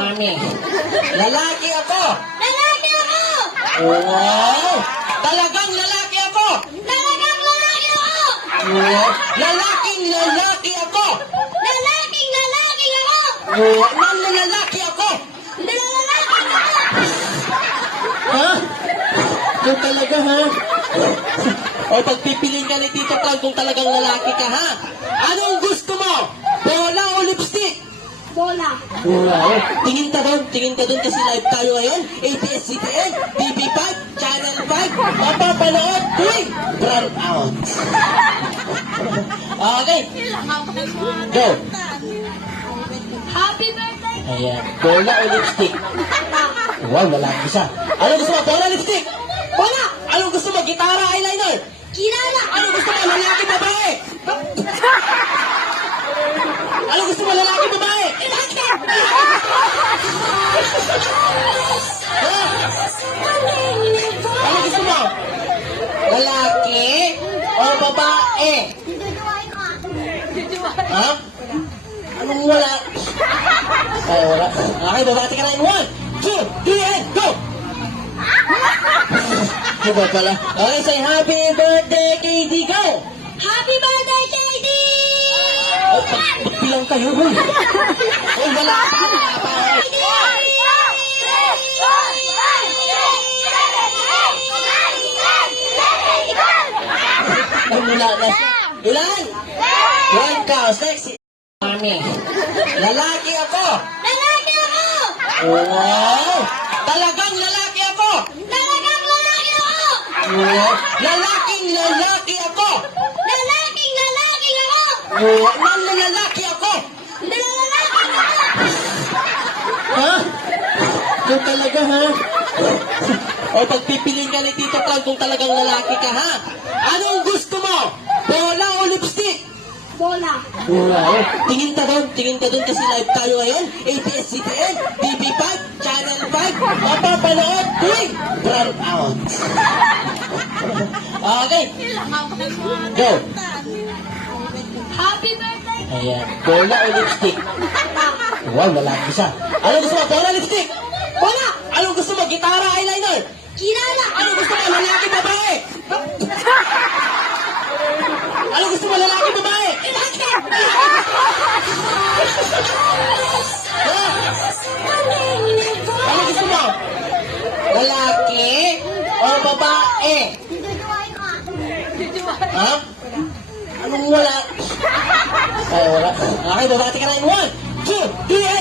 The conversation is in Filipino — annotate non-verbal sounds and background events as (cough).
Mami, lalaki ako! Lalaki ako! Wow! Talagang lalaki ako! Talagang lalaki ako! Wow! Lalaking lalaki ako! Lalaking lalaki ako! Wow! Nanlalaki ako! Lalaki ako! Ha? Ikaw talaga, ha? o pagpipiliin ka ni Tito Carl kung talagang lalaki ka, ha? Anong gusto mo? Bola o. Wow! Tingin ka doon, tingin ka doon kasi live tayo ngayon. ABS-CBN, TV5, Channel 5, mapapanood tuwing brown out. (laughs) okay, go! Happy birthday! Ayan, bola o lipstick? Wow, wala isa. Ano gusto mo? Bola, lipstick? Bola! Ano gusto mo? Gitara, eyeliner? Kilala! Ano gusto mo? Lalaki, babae? (laughs) o babae? Ha? Anong wala? Ay, wala. Okay, babati ka na in one, two, three, and go! Diba pala? Okay, say happy birthday, KD, go! Happy birthday, KD! Oh, pag- pagbilang kayo, huy. Oh, wala wala pa. Ay, wala na siya. Ilan? One cow, sexy. Mami, lalaki ako. Lalaki ako! Wow! Talagang lalaki ako. Talagang lalaki ako! Wow! Lalaking lalaki ako. Lalaking lalaki ako! Wow! Nanlalaki ako. Lalaki ako! Ha? Ikaw talaga, ha? O pagpipiliin ka ni Tito Carl kung talagang lalaki ka, ha? Anong gusto mo? Bola o lipstick? Bola. Wow! Tingin ka doon, tingin ka doon kasi live tayo ngayon. ABS-CBN, TV5, Channel 5, mapapanood tuwing brown out. (laughs) okay, go! Happy birthday! Ayan, bola o lipstick? (laughs) Wow, wala isa. Ano gusto mo? Bola, lipstick? Bola! Ano gusto mo? Gitara, eyeliner? Kilala! Ano gusto mo? Lalaki, babae? Ano gusto mo? Lalaki, babae? Ha? Ano gusto mo? Lalaki o babae? Ha? Anong wala? Ay, wala. Okay, babati ka na in one, two, three!